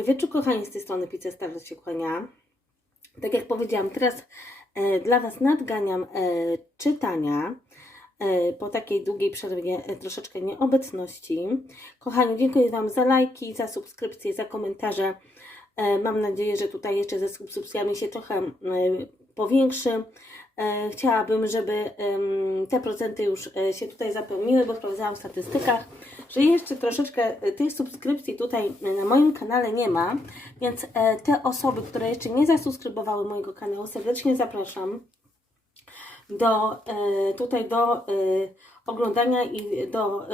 Dobry wieczór, kochani, z tej strony Pizza Star się kłania. Tak jak powiedziałam, teraz e, dla Was nadganiam e, czytania e, po takiej długiej przerwie e, troszeczkę nieobecności. Kochani, dziękuję Wam za lajki, za subskrypcje, za komentarze. E, mam nadzieję, że tutaj jeszcze ze subskrypcjami się trochę e, powiększy. E, chciałabym, żeby te procenty już e, się tutaj zapełniły, bo sprawdzałam w statystykach, że jeszcze troszeczkę e, tych subskrypcji tutaj na moim kanale nie ma, więc te osoby, które jeszcze nie zasubskrybowały mojego kanału, serdecznie zapraszam do tutaj do oglądania i do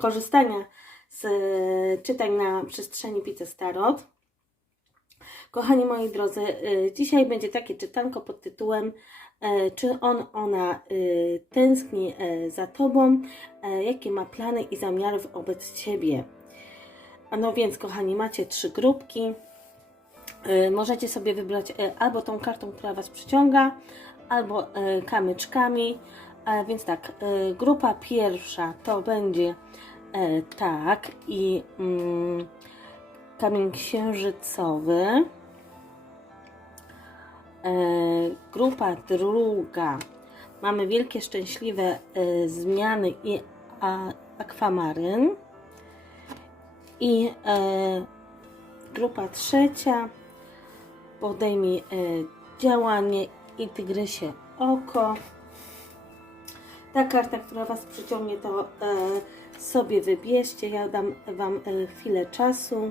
korzystania z czytań na przestrzeni Pizza Starot. Kochani moi drodzy, y, dzisiaj będzie takie czytanko pod tytułem e, Czy on, ona y, tęskni e, za Tobą? E, Jakie ma plany i zamiary wobec Ciebie? A no więc, kochani, macie trzy grupki. Możecie sobie wybrać albo tą kartą, która Was przyciąga, albo kamyczkami. Więc tak, grupa pierwsza to będzie tak i mm, kamień księżycowy. E, grupa druga mamy wielkie szczęśliwe e, zmiany i akwamaryn. I e, grupa trzecia podejmij działanie i tygrysie oko. Ta karta, która Was przyciągnie, to sobie wybierzcie. Ja dam Wam chwilę czasu.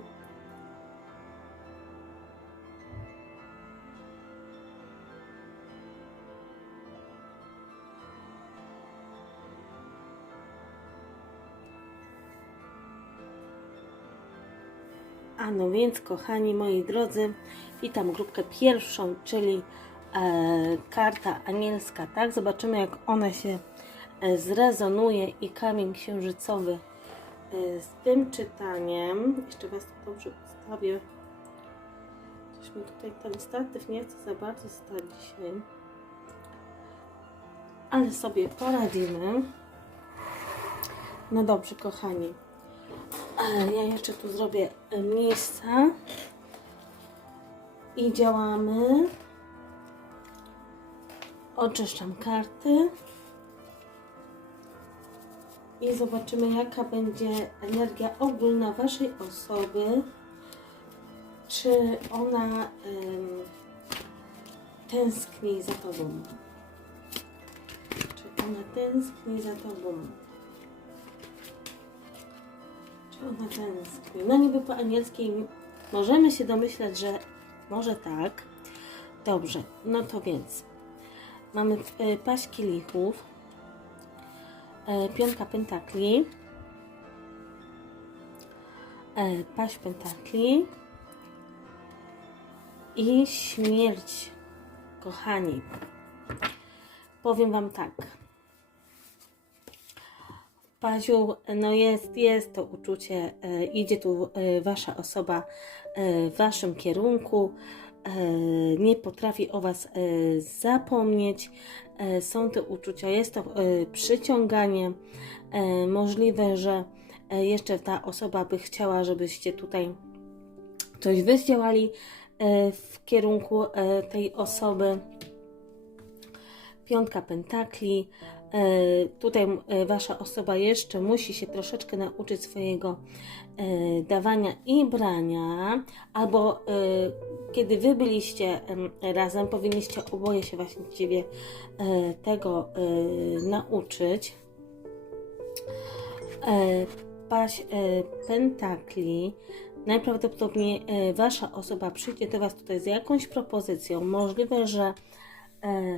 A no więc, kochani moi drodzy, witam grupkę pierwszą, czyli e, karta anielska, tak? Zobaczymy, jak ona się e, zrezonuje i kamień księżycowy e, z tym czytaniem. Jeszcze Was tu dobrze ustawię. Coś mi tutaj ten statyw nie chce za bardzo stać dzisiaj. Ale sobie poradzimy. No dobrze, kochani. Ja jeszcze tu zrobię e, miejsca i działamy. Oczyszczam karty i zobaczymy, jaka będzie energia ogólna Waszej osoby. Czy ona em, tęskni za Tobą? Czy ona tęskni za Tobą? Ona tęskni? No niby po anielskiej możemy się domyślać, że może tak. Dobrze, no to więc mamy e, paść kielichów, e, piątka pentakli, e, paść pentakli i śmierć, kochani. Powiem Wam tak. Paziu, no jest, jest to uczucie, e, idzie tu e, wasza osoba e, w waszym kierunku, nie potrafi o was zapomnieć, są te uczucia, jest to przyciąganie, możliwe, że jeszcze ta osoba by chciała, żebyście tutaj coś wy zdziałali e, w kierunku tej osoby. Piątka pentakli. E, Tutaj e, wasza osoba jeszcze musi się troszeczkę nauczyć swojego e, dawania i brania, albo kiedy wy byliście em, razem, powinniście oboje się właściwie e, tego nauczyć. Paść e, pentakli. Najprawdopodobniej wasza osoba przyjdzie do was tutaj z jakąś propozycją. Możliwe, że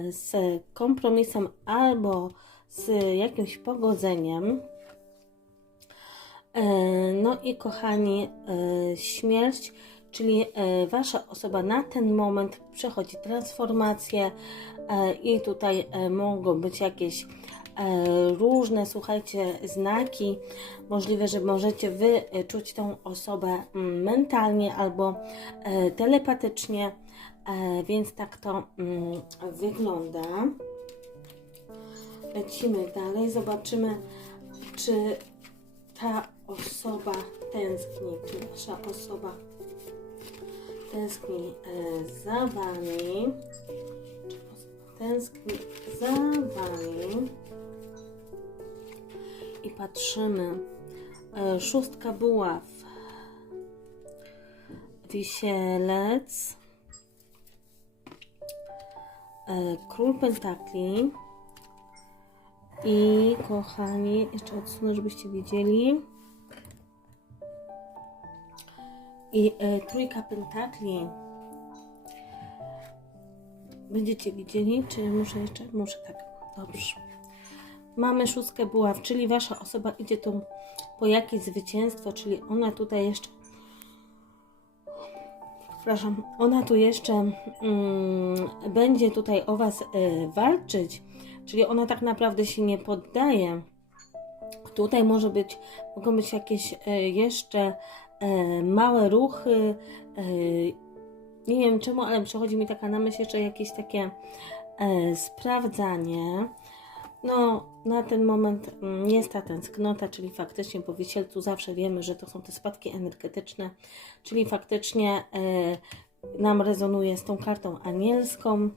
z kompromisem albo z jakimś pogodzeniem. E, No i kochani, e, śmierć, czyli e, wasza osoba na ten moment przechodzi transformację e, i tutaj e, mogą być jakieś e, różne, słuchajcie, znaki. Możliwe, że możecie wy e, czuć tą osobę mm, mentalnie albo e, telepatycznie, e, więc tak to mm, wygląda. Lecimy dalej, zobaczymy, czy ta osoba tęskni, czy Wasza osoba tęskni e, za Wami, czy tęskni za Wami i patrzymy. E, szóstka buław, wisielec, e, król pentakli i kochani, jeszcze odsunę, żebyście widzieli. I e, trójka pentakli. Będziecie widzieli, czy muszę jeszcze? Muszę tak. Dobrze. Mamy szóstkę buław, czyli wasza osoba idzie tu po jakieś zwycięstwo, czyli ona tutaj jeszcze. Przepraszam, ona tu jeszcze mm, będzie tutaj o was e, walczyć, czyli ona tak naprawdę się nie poddaje. Tutaj może być, mogą być jakieś e, jeszcze e, małe ruchy. E, nie wiem czemu, ale przychodzi mi taka na myśl jeszcze jakieś takie e, sprawdzanie. No, na ten moment mm, jest ta tęsknota, czyli faktycznie po wisielcu zawsze wiemy, że to są te spadki energetyczne, czyli faktycznie e, nam rezonuje z tą kartą anielską.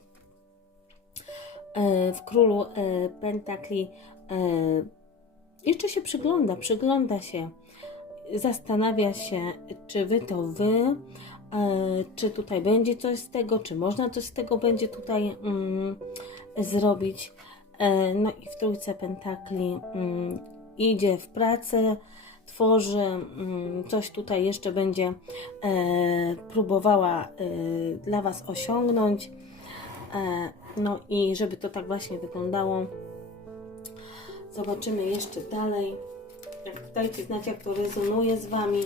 E, w królu e, Pentakli e, jeszcze się przygląda, przygląda się, zastanawia się, czy wy to wy, czy tutaj będzie coś z tego, czy można coś z tego będzie tutaj mm, zrobić. E, No i w trójce pentakli mm, idzie w pracę, tworzy, mm, coś tutaj jeszcze będzie e, próbowała e, dla Was osiągnąć. No i żeby to tak właśnie wyglądało, zobaczymy jeszcze dalej. Jak dajcie znać, jak to rezonuje z Wami,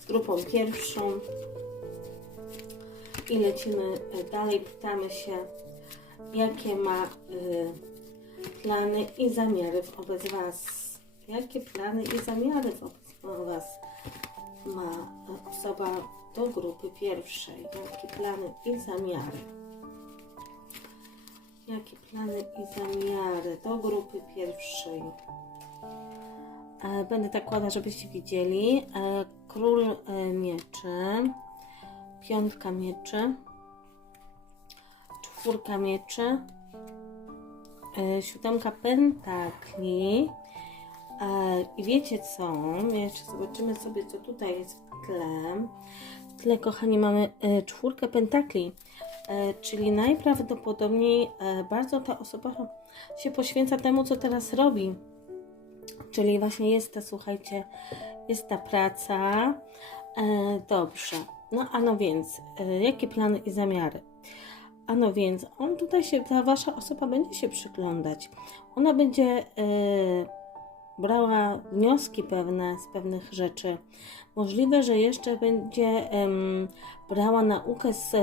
z grupą pierwszą. I lecimy dalej, pytamy się, jakie ma y, plany i zamiary wobec Was. Jakie plany i zamiary wobec Was ma osoba do grupy pierwszej? Jakie plany i zamiary? Jakie plany i zamiary do grupy pierwszej? E, Będę tak kładła, żebyście widzieli. E, Król e, mieczy, piątka mieczy, czwórka mieczy, e, siódemka pentakli. E, I wiecie co? Jeszcze zobaczymy sobie, co tutaj jest w tle. W tle, kochani, mamy e, czwórkę pentakli, czyli najprawdopodobniej bardzo ta osoba się poświęca temu, co teraz robi. Czyli właśnie jest ta, słuchajcie, jest ta praca. Dobrze. No, a no więc, jakie plany i zamiary? A no więc, on tutaj się, ta wasza osoba będzie się przyglądać. Ona będzie e, brała wnioski pewne z pewnych rzeczy. Możliwe, że jeszcze będzie em, brała naukę z, e,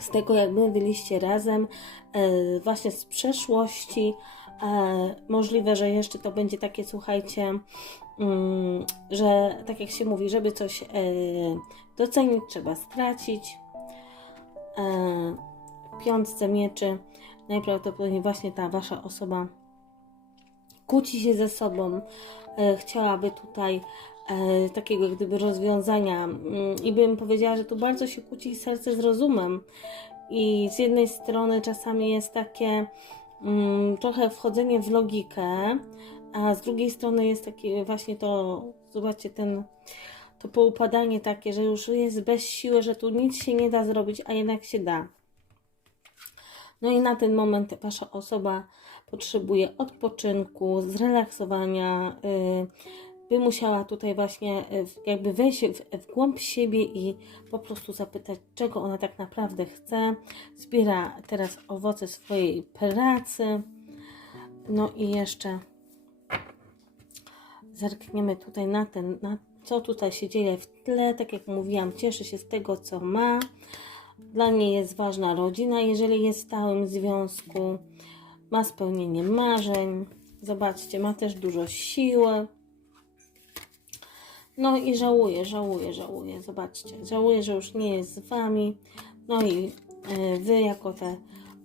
z tego, jak wy byliście razem, e, właśnie z przeszłości. Możliwe, że jeszcze to będzie takie, słuchajcie, mm, że tak jak się mówi, żeby coś docenić, trzeba stracić. E, piątce mieczy najprawdopodobniej właśnie ta wasza osoba kłóci się ze sobą, e, chciałaby tutaj e, takiego gdyby rozwiązania. Mm, i bym powiedziała, że tu bardzo się kłóci serce z rozumem. I z jednej strony czasami jest takie mm, trochę wchodzenie w logikę, a z drugiej strony jest takie właśnie to, zobaczcie, ten to poupadanie takie, że już jest bez siły, że tu nic się nie da zrobić, a jednak się da. No i na ten moment Wasza osoba potrzebuje odpoczynku, zrelaksowania, y, by musiała tutaj właśnie y, jakby wejść w, w głąb siebie i po prostu zapytać, czego ona tak naprawdę chce. Zbiera teraz owoce swojej pracy. No i jeszcze zerkniemy tutaj na ten, na co tutaj się dzieje w tle. Tak jak mówiłam, cieszy się z tego, co ma. Dla niej jest ważna rodzina, jeżeli jest w stałym związku. Ma spełnienie marzeń. Zobaczcie, ma też dużo siły. No i żałuje, żałuje, żałuje. Zobaczcie, żałuje, że już nie jest z wami. No i e, wy, jako te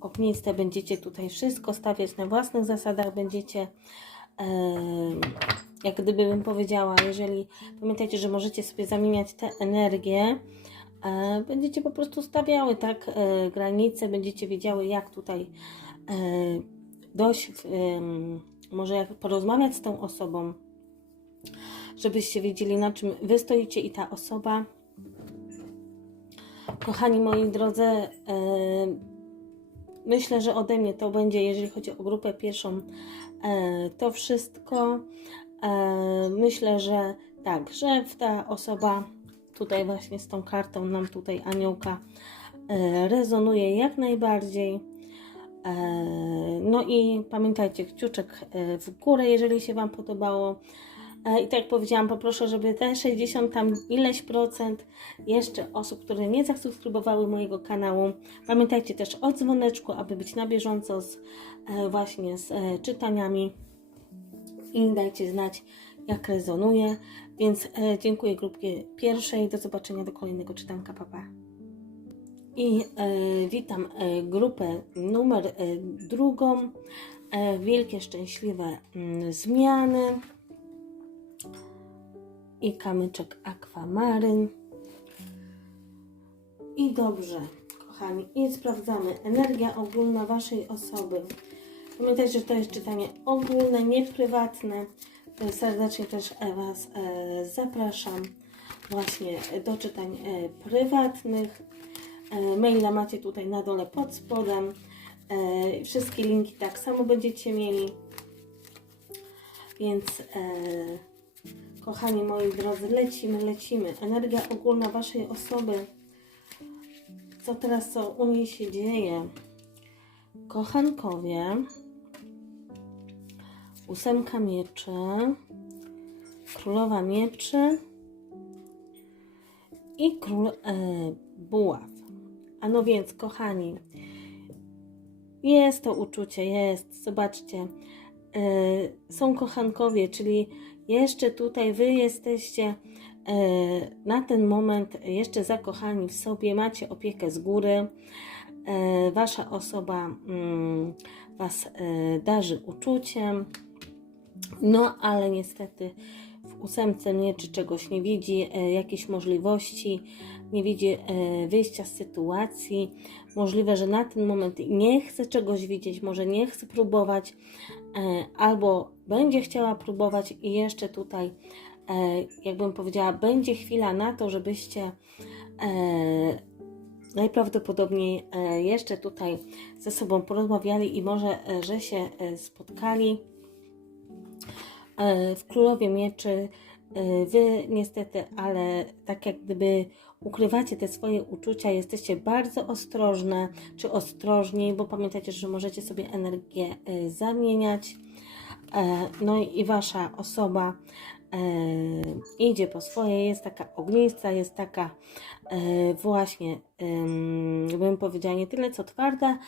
ogniste, będziecie tutaj wszystko stawiać na własnych zasadach, będziecie e, jak gdyby bym powiedziała, jeżeli pamiętajcie, że możecie sobie zamieniać te energie, e, będziecie po prostu stawiały tak e, granice, będziecie wiedziały jak tutaj e, em, może porozmawiać z tą osobą, żebyście wiedzieli na czym wy stoicie i ta osoba. Kochani moi drodzy, myślę, że ode mnie to będzie, jeżeli chodzi o grupę pierwszą, to wszystko. E, myślę, że tak, że ta osoba tutaj właśnie z tą kartą nam tutaj aniołka e, rezonuje jak najbardziej. E, No i pamiętajcie, kciuczek w górę, jeżeli się Wam podobało. I tak jak powiedziałam, poproszę, żeby te 60 tam ileś procent jeszcze osób, które nie zasubskrybowały mojego kanału. Pamiętajcie też o dzwoneczku, aby być na bieżąco z, właśnie z czytaniami i dajcie znać, jak rezonuje. Więc e, dziękuję grupie pierwszej. Do zobaczenia do kolejnego czytanka. Pa, pa. I e, witam e, grupę numer e, drugą. E, wielkie, szczęśliwe mm, zmiany. I kamyczek akwamaryn. I dobrze, kochani. I sprawdzamy. Energia ogólna Waszej osoby. Pamiętajcie, że to jest czytanie ogólne, nie prywatne. E, Serdecznie też e, Was e, zapraszam właśnie do czytań prywatnych. Maila macie tutaj na dole pod spodem. Wszystkie linki tak samo będziecie mieli. Więc kochani moi drodzy, lecimy, lecimy. Energia ogólna Waszej osoby. Co teraz, co u niej się dzieje? Kochankowie. Ósemka mieczy. Królowa mieczy. I król e, buław. A no więc, kochani, jest to uczucie, jest. Zobaczcie, e, są kochankowie, czyli jeszcze tutaj wy jesteście e, na ten moment jeszcze zakochani w sobie, macie opiekę z góry. E, wasza osoba mm, was e, darzy uczuciem. No, ale niestety w ósemce mieczy czegoś nie widzi, e, jakiejś możliwości, nie widzi e, wyjścia z sytuacji. Możliwe, że na ten moment nie chce czegoś widzieć, może nie chce próbować, e, albo będzie chciała próbować i jeszcze tutaj, e, jakbym powiedziała, będzie chwila na to, żebyście e, najprawdopodobniej e, jeszcze tutaj ze sobą porozmawiali i może, e, że się e, spotkali. E, w Królowie Mieczy e, Wy niestety, ale tak jak gdyby ukrywacie te swoje uczucia, jesteście bardzo ostrożne czy ostrożni, bo pamiętajcie, że możecie sobie energię e, zamieniać. No i wasza osoba idzie po swoje, jest taka ognista, jest taka właśnie, bym powiedziała, nie tyle co twarda,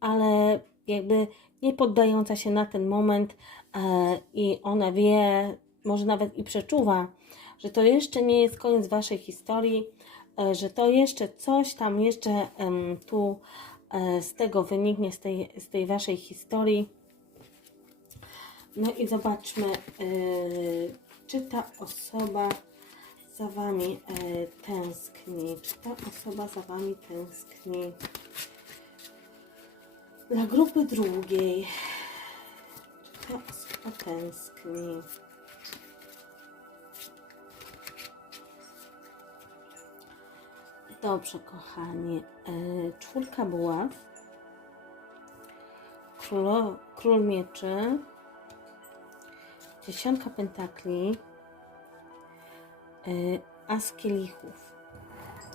ale jakby nie poddająca się na ten moment i ona wie, może nawet i przeczuwa, że to jeszcze nie jest koniec waszej historii, e, że to jeszcze coś tam jeszcze tu e, z tego wyniknie, z tej, z tej waszej historii. No i zobaczmy, e, czy ta osoba za wami e, tęskni, czy ta osoba za wami tęskni. Dla grupy drugiej. Osoba tęskni? Dobrze, kochani. E, czwórka buław. Królo, król mieczy. Dziesiątka pentakli. E, as kielichów.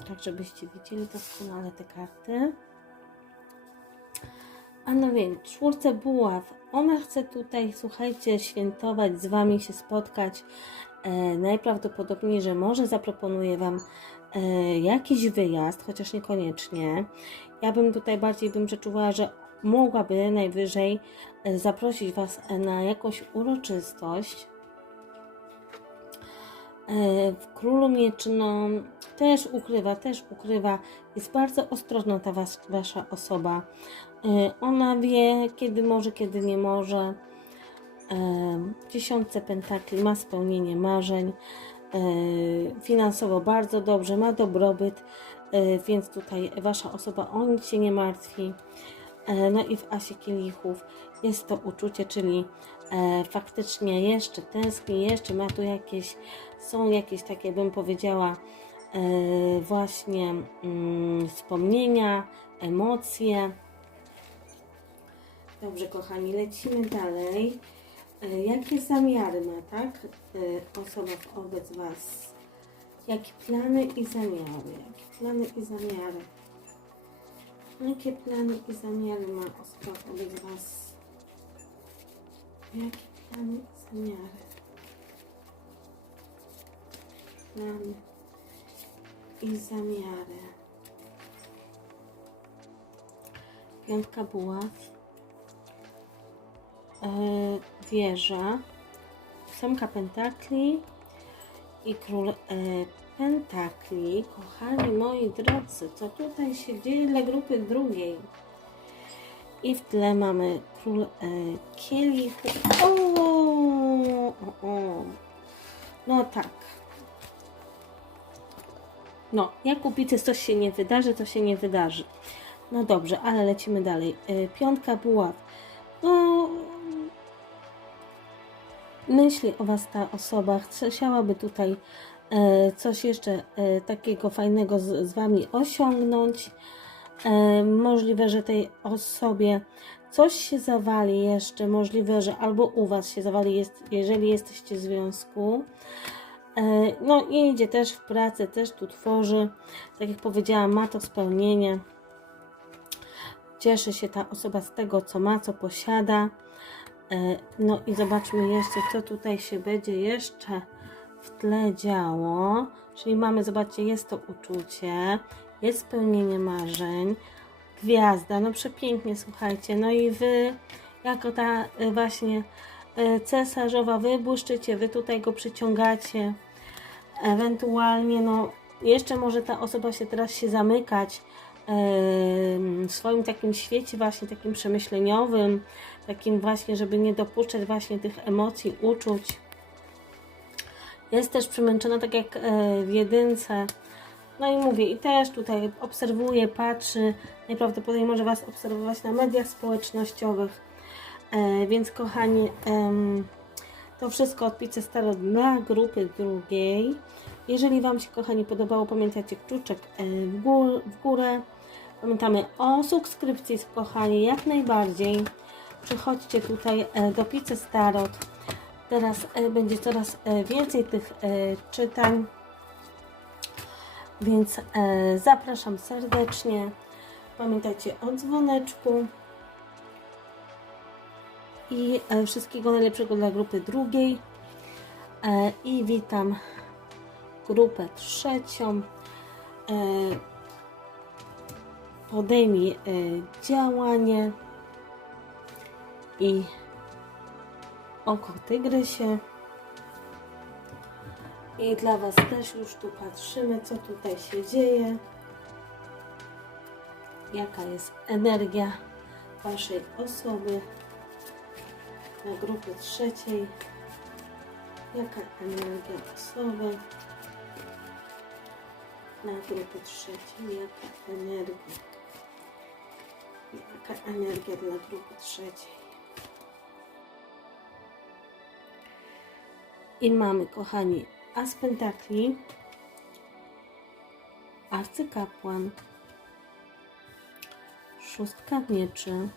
Tak, żebyście widzieli doskonale te karty. No więc, czwórce buław. Ona chce tutaj, słuchajcie, świętować, z Wami się spotkać. E, najprawdopodobniej, że może zaproponuje Wam e, jakiś wyjazd, chociaż niekoniecznie. Ja bym tutaj bardziej bym przeczuwała, że mogłaby najwyżej e, zaprosić Was na jakąś uroczystość. E, W Królu Mieczy, no, też ukrywa, też ukrywa. Jest bardzo ostrożna ta was, Wasza osoba. E, Ona wie, kiedy może, kiedy nie może. dziesiątce pentakli ma spełnienie marzeń, e, finansowo bardzo dobrze, ma dobrobyt, e, więc tutaj wasza osoba o nic się nie martwi. No i w asie kielichów jest to uczucie, czyli faktycznie jeszcze tęskni, jeszcze ma tu jakieś, są jakieś takie, bym powiedziała, właśnie mm, wspomnienia, emocje. Dobrze, kochani, lecimy dalej. E, Jakie zamiary ma, tak? e, Osoba wobec Was. Jakie plany i zamiary? Jakie plany i zamiary? Jakie plany i zamiary ma osoba wobec Was? Jakie plany i zamiary? Plany i zamiary. Piątka buław. E, wieża, ósemka pentakli i król e, pentakli. Kochani moi drodzy, co tutaj się dzieje dla grupy drugiej? I w tle mamy król e, kielichu. O, o, o. No tak. No, jak u pizzy coś się nie wydarzy, to się nie wydarzy. No dobrze, ale lecimy dalej. E, piątka buław. No, myśli o Was ta osoba, chciałaby tutaj e, coś jeszcze e, takiego fajnego z, z Wami osiągnąć. E, możliwe, że tej osobie coś się zawali jeszcze, możliwe, że albo u Was się zawali, jest, jeżeli jesteście w związku. No i idzie też w pracę, też tu tworzy. Tak jak powiedziałam, ma to spełnienie. Cieszy się ta osoba z tego, co ma, co posiada. E, No i zobaczmy jeszcze, co tutaj się będzie jeszcze w tle działo. Czyli mamy, zobaczcie, jest to uczucie, jest spełnienie marzeń, gwiazda, no przepięknie, słuchajcie. No i wy, jako ta e, właśnie e, cesarzowa, wy błyszczycie, wy tutaj go przyciągacie. Ewentualnie, no, jeszcze może ta osoba się teraz się zamykać w swoim takim świecie właśnie takim przemyśleniowym, takim właśnie, żeby nie dopuszczać właśnie tych emocji, uczuć. Jest też przemęczona tak jak e, w jedynce. No i mówię, i też tutaj obserwuje, patrzy, najprawdopodobniej może Was obserwować na mediach społecznościowych. E, więc kochani, to wszystko od Pizzy Staro dla grupy drugiej. Jeżeli Wam się, kochani, podobało, pamiętajcie kciuczek e, w, gór, w górę. Pamiętamy o subskrypcji, kochani, jak najbardziej. Przychodźcie tutaj e, do Pizzy Starot. Teraz e, będzie coraz e, więcej tych czytań. Więc zapraszam serdecznie. Pamiętajcie o dzwoneczku. I wszystkiego najlepszego dla grupy drugiej. I witam grupę trzecią. Podejmij działanie i oko tygrysie. I dla Was też już tu patrzymy, co tutaj się dzieje. Jaka jest energia Waszej osoby na grupy trzeciej. Jaka energia osoby na grupy trzeciej. Jaka energia. Jaka energia dla grupy trzeciej. I mamy, kochani, As Pentakli, Arcykapłan, Szóstka Mieczy,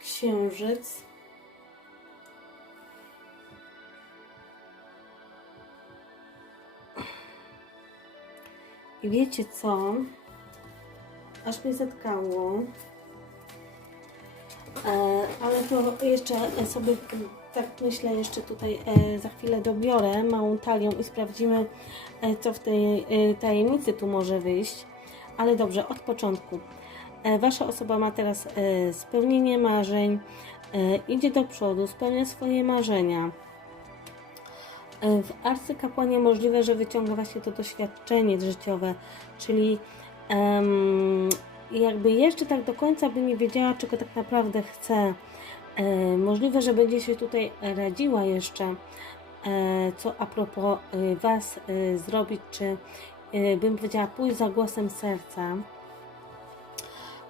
Księżyc, I wiecie co? Aż mnie zatkało. E, ale to jeszcze sobie tak myślę, jeszcze tutaj e, za chwilę dobiorę małą talią i sprawdzimy, e, co w tej e, tajemnicy tu może wyjść. Ale dobrze, od początku. E, wasza osoba ma teraz e, spełnienie marzeń, e, idzie do przodu, spełnia swoje marzenia. E, W arcykapłanie możliwe, że wyciąga właśnie to doświadczenie życiowe, czyli jakby jeszcze tak do końca by nie wiedziała, czego tak naprawdę chce. E, możliwe, że będzie się tutaj radziła jeszcze, e, co a propos e, Was zrobić, czy bym powiedziała pójść za głosem serca.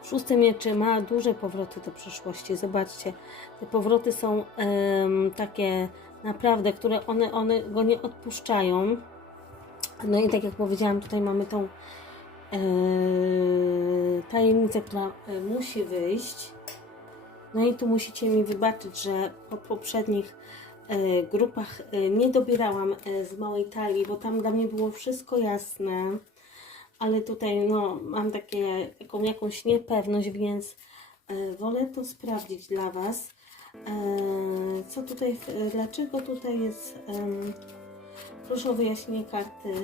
Szóste mieczy ma duże powroty do przeszłości. Zobaczcie, te powroty są takie naprawdę, które one, one go nie odpuszczają. No i tak jak powiedziałam, tutaj mamy tą tajemnicę, która musi wyjść. No i tu musicie mi wybaczyć, że po poprzednich e, grupach e, nie dobierałam e, z małej talii, bo tam dla mnie było wszystko jasne. Ale tutaj no, mam takie, taką jakąś niepewność, więc wolę to sprawdzić dla Was. Co tutaj, dlaczego tutaj jest... proszę o wyjaśnienie karty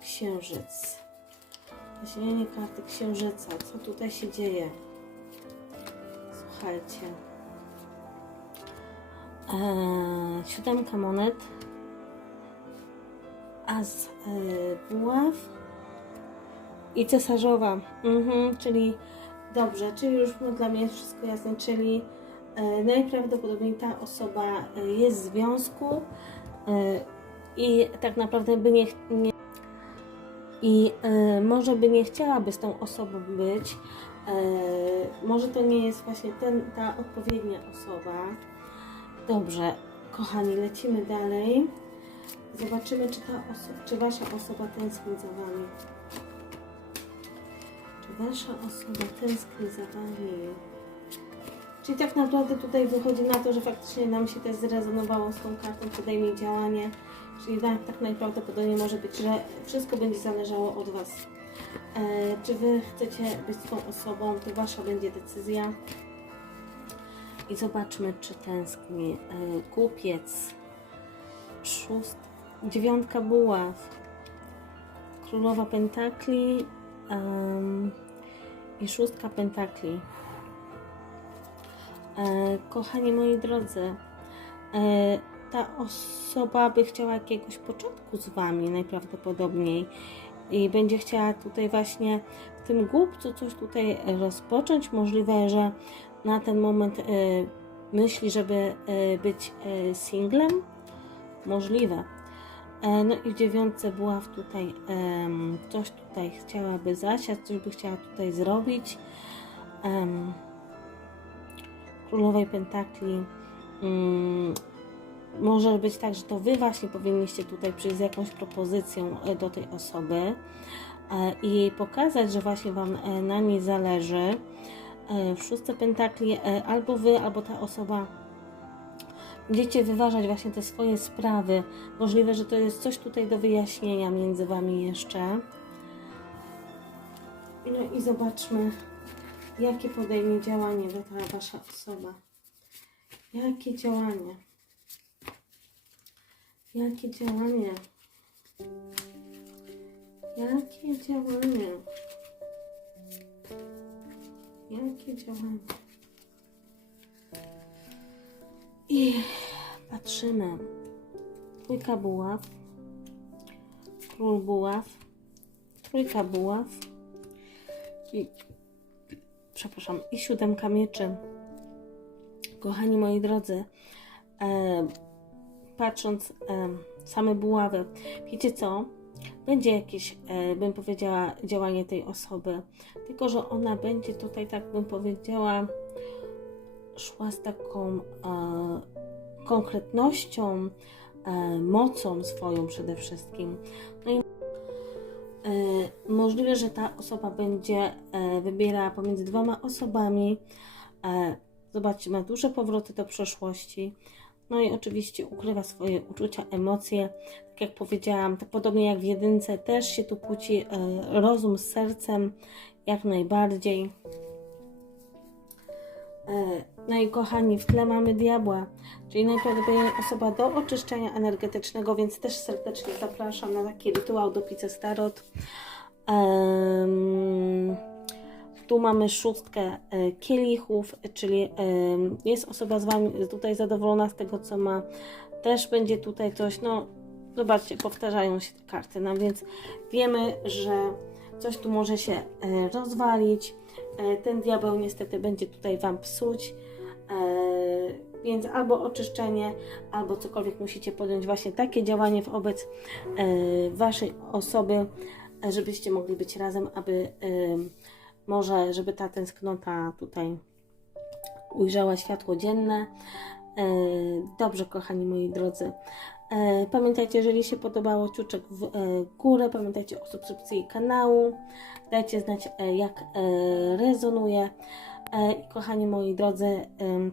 Księżyc. Wyjaśnienie karty Księżyca. Co tutaj się dzieje? Słuchajcie. E, siódemka monet. As e, buław. I cesarzowa. Mhm, czyli dobrze, czyli już no, dla mnie jest wszystko jasne, czyli e, najprawdopodobniej ta osoba e, jest w związku e, i tak naprawdę by nie, nie i e, może by nie chciałaby z tą osobą być. E, może to nie jest właśnie ten, ta odpowiednia osoba. Dobrze, kochani, lecimy dalej. Zobaczymy, czy ta osoba, czy wasza osoba tęskni za wami. Czy wasza osoba tęskni za wami? Czyli tak naprawdę tutaj wychodzi na to, że faktycznie nam się też zrezonowało z tą kartą podejmie działanie. Czyli na, tak najprawdopodobniej może być, że wszystko będzie zależało od Was. E, czy Wy chcecie być tą osobą, to Wasza będzie decyzja. I zobaczmy, czy tęskni. E, kupiec, szóst, dziewiątka buław, królowa pentakli i szóstka pentakli. E, kochani moi drodzy, e, ta osoba by chciała jakiegoś początku z Wami najprawdopodobniej i będzie chciała tutaj właśnie w tym głupcu coś tutaj rozpocząć. Możliwe, że na ten moment e, myśli, żeby e, być e, singlem. Możliwe. No i w dziewiątce buław tutaj em, coś tutaj chciałaby zasiać, coś by chciała tutaj zrobić. Królowej Pentakli. Może być tak, że to Wy właśnie powinniście tutaj przyjść z jakąś propozycją e, do tej osoby e, i jej pokazać, że właśnie Wam e, na niej zależy. W szóstce Pentakli albo Wy, albo ta osoba będziecie wyważać właśnie te swoje sprawy. Możliwe, że to jest coś tutaj do wyjaśnienia między Wami jeszcze. No i zobaczmy, jakie podejmie działanie ta Wasza osoba. Jakie działanie? Jakie działanie? Jakie działanie? Jakie działanie? I patrzymy. Trójka buław. Król buław. Trójka buław. I przepraszam, i siódemka mieczy. Kochani moi drodzy, e, patrząc same buławy, wiecie co? Będzie jakieś, e, bym powiedziała, działanie tej osoby, tylko że ona będzie tutaj, tak bym powiedziała, szła z taką e, konkretnością, e, mocą swoją przede wszystkim. No i Możliwe, że ta osoba będzie wybierała pomiędzy dwoma osobami. Zobaczcie, ma duże powroty do przeszłości. No i oczywiście ukrywa swoje uczucia, emocje. Tak jak powiedziałam, to podobnie jak w jedynce, też się tu kłóci e, rozum z sercem, jak najbardziej. E, No i kochani, w tle mamy diabła, czyli najprawdopodobniej osoba do oczyszczenia energetycznego, więc też serdecznie zapraszam na taki rytuał do Pice Starot. Em, tu mamy szóstkę e, kielichów, czyli em, jest osoba z Wami tutaj zadowolona z tego, co ma. Też będzie tutaj coś, no zobaczcie, powtarzają się te karty, no więc wiemy, że coś tu może się e, rozwalić. E, Ten diabeł niestety będzie tutaj Wam psuć. E, więc albo oczyszczenie, albo cokolwiek musicie podjąć, właśnie takie działanie wobec e, Waszej osoby, e, żebyście mogli być razem, aby e, może, żeby ta tęsknota tutaj ujrzała światło dzienne. E, Dobrze, kochani moi drodzy. E, Pamiętajcie, jeżeli się podobało, ciuczek w e, górę. Pamiętajcie o subskrypcji kanału. Dajcie znać, jak rezonuje. I kochani moi drodzy,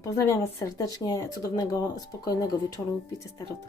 pozdrawiam Was serdecznie. Cudownego, spokojnego wieczoru. Pizzę Starot.